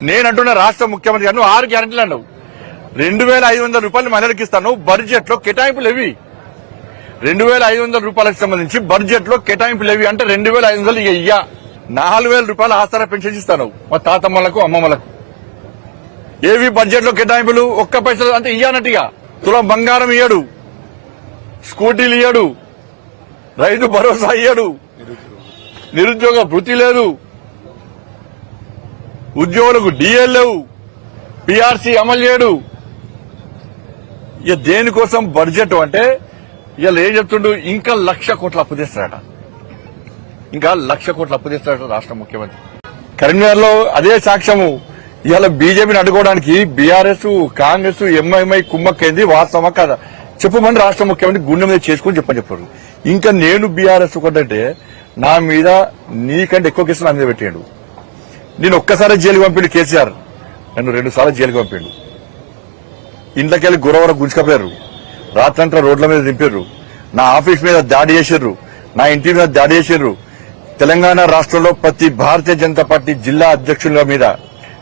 నేనంటున్న రాష్ట్ర ముఖ్యమంత్రి గారు 6 గ్యారెంటీలు అన్నావు. 2500 రూపాయలు మహిళలకు ఇస్తాను. బడ్జెట్ లో కేటాయింపులు ఏవి? 2500 రూపాయలకు సంబంధించి బడ్జెట్ లో కేటాయింపులు ఏవి అంటే 2500 ఇయ్యా. 4000 రూపాయలు ఆసరా పెన్షన్ ఇస్తాను మా తాతమ్మలకు అమ్మమ్మలకు. ఏవి బడ్జెట్ లో కేటాయింపులు? ఒక్క పైసలు అంటే ఇయ్యానట్టుగా. తులం బంగారం ఇయ్యడు, స్కూటీలు ఇయ్యడు, రైతు భరోసా ఇయ్యడు, నిరుద్యోగ భృతి లేదు, ఉద్యోగులకు డిఎల్ లేవు, పిఆర్సీ అమలు చేయడు. ఇక దేనికోసం బడ్జెట్ అంటే ఇవాళ ఏం చెప్తుండు? ఇంకా 1,00,000 కోట్లు అప్పు తెస్తాడట. ఇంకా 1,00,000 కోట్లు అప్పు తెస్తాడట రాష్ట్ర ముఖ్యమంత్రి. కరీంనగర్ లో అదే సాక్ష్యము. ఇవాళ బీజేపీని అడ్డుకోవడానికి బీఆర్ఎస్, కాంగ్రెస్, ఎంఐఎంఐ కుమ్మక్కైంది. వాస్తవమా కదా చెప్పమని రాష్ట్ర ముఖ్యమంత్రి గుండె మీద చేసుకుని చెప్పారు. ఇంకా నేను బీఆర్ఎస్ ఒకటంటే నా మీద నీకంటే ఎక్కువ కేసులు నా మీద పెట్టాడు. నేను ఒక్కసారి జైలుకి పంపిండు కేసీఆర్, నన్ను 2 సార్లు జైలుకి పంపిండు. ఇంట్లోకెళ్ళి గురవర గుంజుకపోయారు, రాత్రంతా రోడ్ల మీద దింపారు, నా ఆఫీస్ మీద దాడి చేశారు, నా ఇంటి మీద దాడి చేశారు. తెలంగాణ రాష్ట్రంలో ప్రతి భారతీయ జనతా పార్టీ జిల్లా అధ్యక్షుల మీద,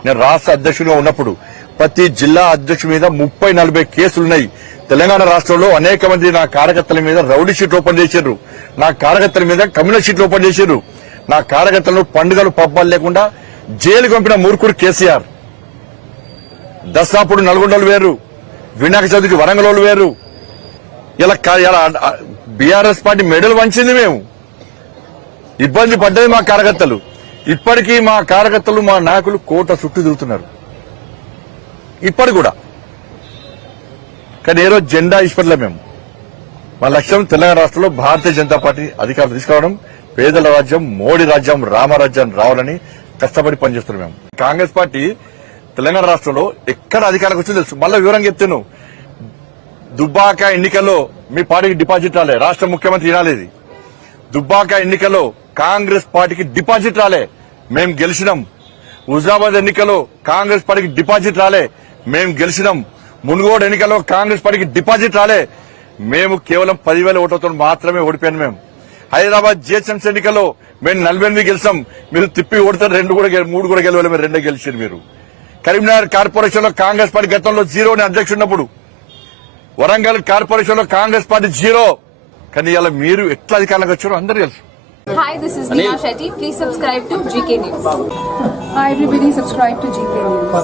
నేను రాష్ట్ర అధ్యక్షుడిగా ఉన్నప్పుడు ప్రతి జిల్లా అధ్యక్షుడి మీద 30-40 కేసులున్నాయి. తెలంగాణ రాష్ట్రంలో అనేక మంది నా కార్యకర్తల మీద రౌడీ షీట్లు ఓపెన్ చేశారు, నా కార్యకర్తల మీద కమ్యూనల్ షీట్లు ఓపెన్ చేశారు. నా కార్యకర్తలను పండుగలు పబ్బాలు లేకుండా జైలుకు పంపిన మూర్ఖుడు కేసీఆర్. దసరాపుడు నల్గొండలు వేరు, వినాయక చవితికి వరంగల్ వేరు. ఇలా బీఆర్ఎస్ పార్టీ మెడల్ వంచింది. మేము ఇబ్బంది పడ్డది మా కార్యకర్తలు. ఇప్పటికీ మా కార్యకర్తలు, మా నాయకులు కోట చుట్టూ తిరుగుతున్నారు ఇప్పటికి కూడా. కానీ ఏ రోజు జెండా ఇష్టపడలే. మేము మా లక్ష్యం తెలంగాణ రాష్ట్రంలో భారతీయ జనతా పార్టీ అధికారం తీసుకురావడం, పేదల రాజ్యం, మోడీ రాజ్యం, రామరాజ్యం రావాలని కష్టపడి పనిచేస్తున్నాం. మేము కాంగ్రెస్ పార్టీ తెలంగాణ రాష్ట్రంలో ఎక్కడ అధికారానికి వచ్చిందో తెలుసు. మళ్ళీ వివరంగా చెప్తాను. దుబ్బాక ఎన్నికల్లో మీ పార్టీకి డిపాజిట్ రాలే, రాష్ట్ర ముఖ్యమంత్రి వినాలేది. దుబ్బాక ఎన్నికల్లో కాంగ్రెస్ పార్టీకి డిపాజిట్ రాలే, మేం గెలిచినాం. హుజరాబాద్ ఎన్నికల్లో కాంగ్రెస్ పార్టీకి డిపాజిట్ రాలే, మేం గెలిచినాం. మునుగోడు ఎన్నికల్లో కాంగ్రెస్ పార్టీకి డిపాజిట్ రాలే, మేము కేవలం 10,000 ఓట్లతో మాత్రమే ఓడిపోయాను. మేము హైదరాబాద్ జిహెచ్ఎంసీ ఎన్నికల్లో మేము 48 గెలిచాం. మీరు తిప్పి ఓడితే 3 కూడా గెలవాలి, మీరు 2 గెలిచారు. మీరు కరీంనగర్ కార్పొరేషన్ లో కాంగ్రెస్ పార్టీ గతంలో 0 అధ్యక్షున్నప్పుడు, వరంగల్ కార్పొరేషన్ లో కాంగ్రెస్ పార్టీ 0. కానీ ఇలా మీరు ఎట్లా అధికారంలోకి వచ్చారో అందరూ తెలుసు. Hi, this is Neha Shetty. Please subscribe to GK News. Hi everybody, subscribe to GK News.